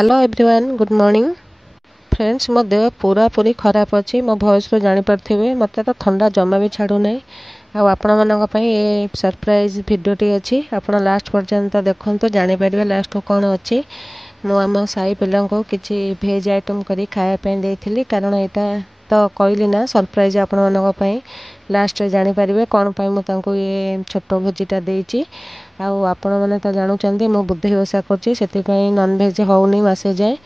Hello everyone good morning friends मो देह पूरा पूरी खराब अच्छी मो वॉइस रो जानी पार्थिबे मते तो ठंडा जमा भी छाड़ू नहीं आपण मानक पई ए सरप्राइज वीडियोटी अच्छी आपण लास्ट पर्यंत देखंतु जानि परिबे लास्ट को कोन अच्छी मो आम साई पिला को किछि भेज आइटम करी खाया पे देइथिली कारण एटा तो कहली ना सरप्राइज आपण मानक पई लास्ट रे जानि परिबे कोन पई मो तांको ये छोटो भोजीटा देइची आउ आपण माने तो जानुचंदी मो बुद्धि ओसा करची सेति पई नॉन वेज होउनी मासे जाए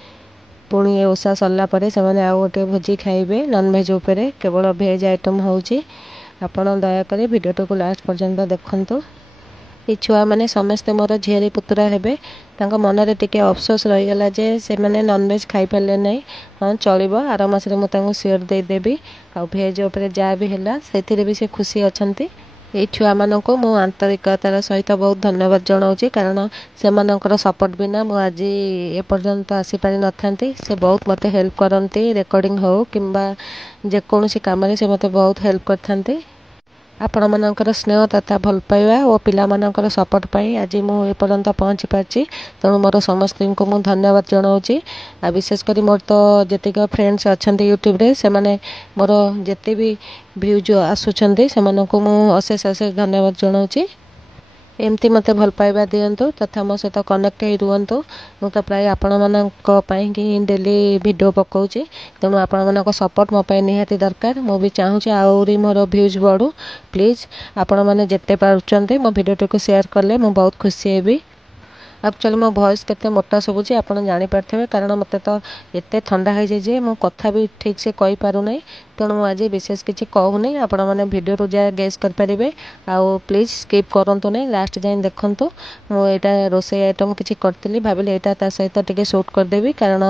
पुणी ए ओसा सरला परे से माने आउ गोटे भोजी खाइबे नॉन वेज उपरे केवल भेज आइटम होउची आपण दया करे वीडियो को लास्ट पर्यंत देखंतु ये छुआ मैंने समस्ते मोर झीरी पुतुरा हेबे तांको मनरे टिके अफसोस रही गला जे से माने नॉन वेज खाई पाले नै हां चलिबो आर मासरे मु तांको शेयर दे देबी आ भेज उपरे जा भी हैला सेथिरे भी से खुशी अछंती ये छुआ मानक मु आंतरिकतार सहित बहुत धन्यवाद जनाऊँगी कारण से सपोर्ट बिना मु आज एपर्यंत आसी पारि नथांती से बहुत मते हेल्प करती रेकर्डिंग हो किंबा जेकोसी काम से मते बहुत हेल्प करथांती आपण मानकर स्नेह तथा भल पाइबा और पिला मानकर सपोर्ट पाई आज मु एपर्यंत पहुँची पार्ची तेणु मोर समस्त को मु धन्यवाद जनाऊँगी आ विशेष करी मोर तो जेतिक फ्रेंड्स अच्छा यूट्यूब रे से माने मोर जेते भी व्यूज आसुचंदी से मानको मु अशेष अशेष धन्यवाद जनाऊँगी एमती मते भल पाइबा दियंतु तथा मो सहित कनेक्ट ही रुहंतु मु तो प्राय आपण मानक पई कि डेली वीडियो पकाउची तेणु आपण मानक सपोर्ट मो पई निहाती दरकार मु भी चाहूची आउरी मोर व्यूज बढ़ू प्लीज आपण माने जेते पारुचंदी मो वीडियो को शेयर करले मु बहुत खुशी हेबी एक्चुअली मो वॉइस केते मोटा सबुची आपण जानि पारथेबे कारण मते तो एते ठंडा हो जाय जे मो कथा भी ठीक से कहि पारु नै तेणु आज विशेष किछि कहू नै आपण माने वीडियो रो जा गेस कर परिबे आ प्लीज स्किप करंतु नै लास्ट जाय देखंतु मो एटा रोसे आइटम किछि करतली भाबिले एटा ता सहित टिके शूट कर देबी कारण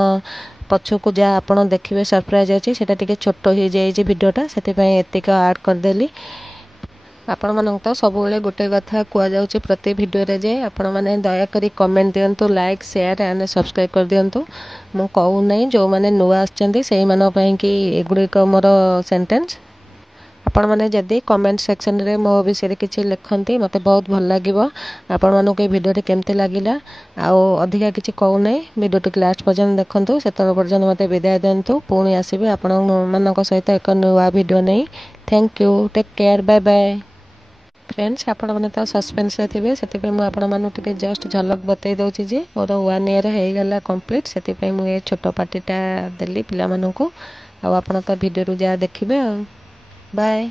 पछु को जा आपण देखिबे सरप्राइज अछि सेटा टिके छोटो हो जाय जे वीडियोटा सेति पय एतिक ऐड कर देली आपण मानक तो सब बेले गोटे कथा कुआ जाउची प्रति वीडियो रे जे आपण माने दया करी comment दियंतु like share and subscribe कर दियंतु मु कहू नै जो माने नुआ आछंती सेही मानो पई कि एगुडी को मोर सेंटेंस आपण माने जदी कमेंट सेक्शन रे मो विषय रे किछि लिखंती मते बहुत भल लागिवो आपण मानो के वीडियो रे केमते लागिला आ अधिका किछि कहू नै वीडियो टिक लास्ट पर्यंत देखंतु सेतर पर्यंत मते विदाय देंतु पुणी आसीबे आपण मानक सहित एक नुआ वीडियो नै thank you take care bye bye friends आपण माने तो सस्पेंस रे थिबे सेति पे मु आपण मानु टिके जस्ट झलक बतै दउची जे मोर 1 ईयर हे गला कंप्लीट सेति पे मु ए छोटो पार्टीटा देली पिला मानु को आ आपण तो वीडियो रु जा देखिबे बाय।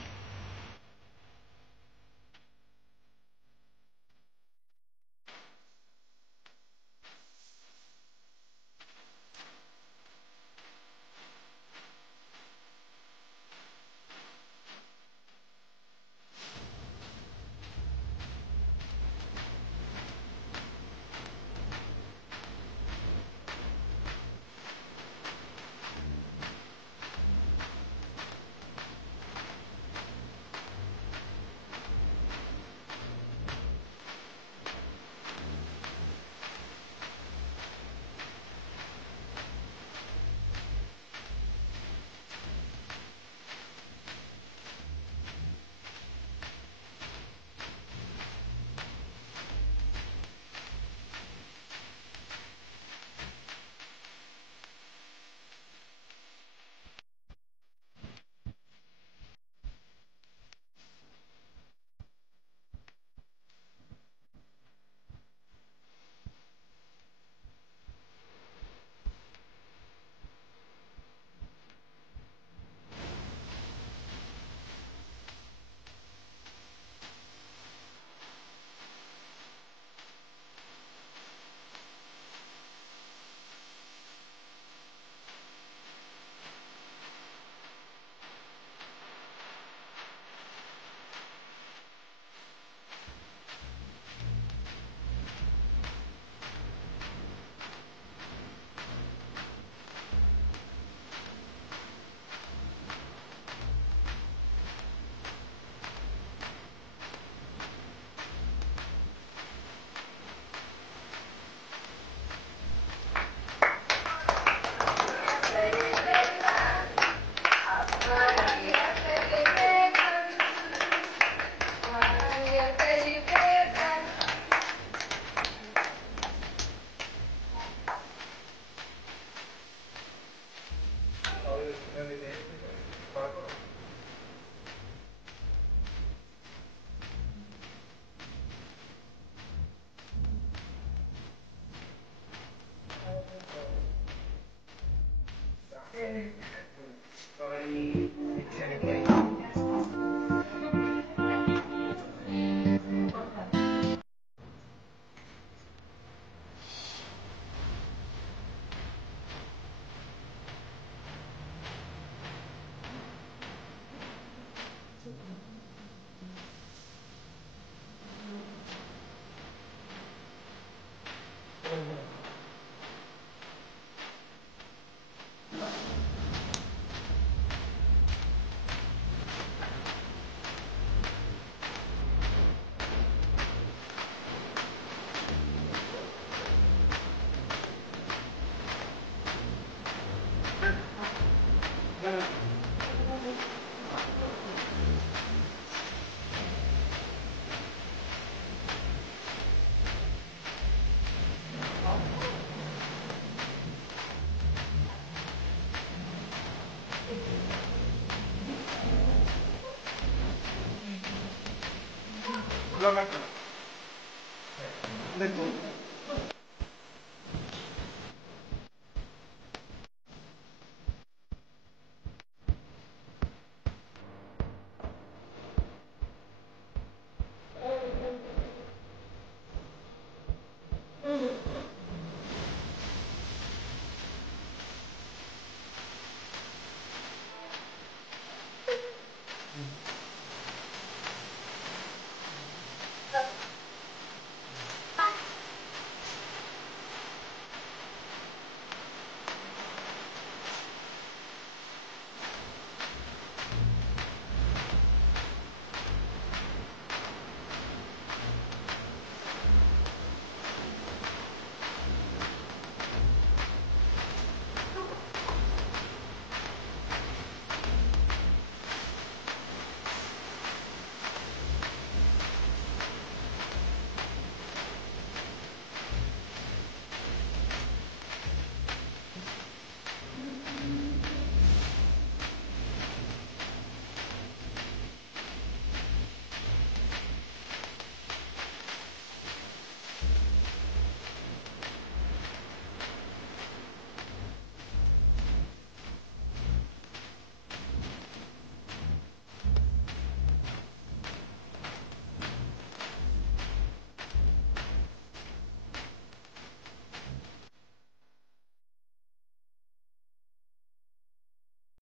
দেখুন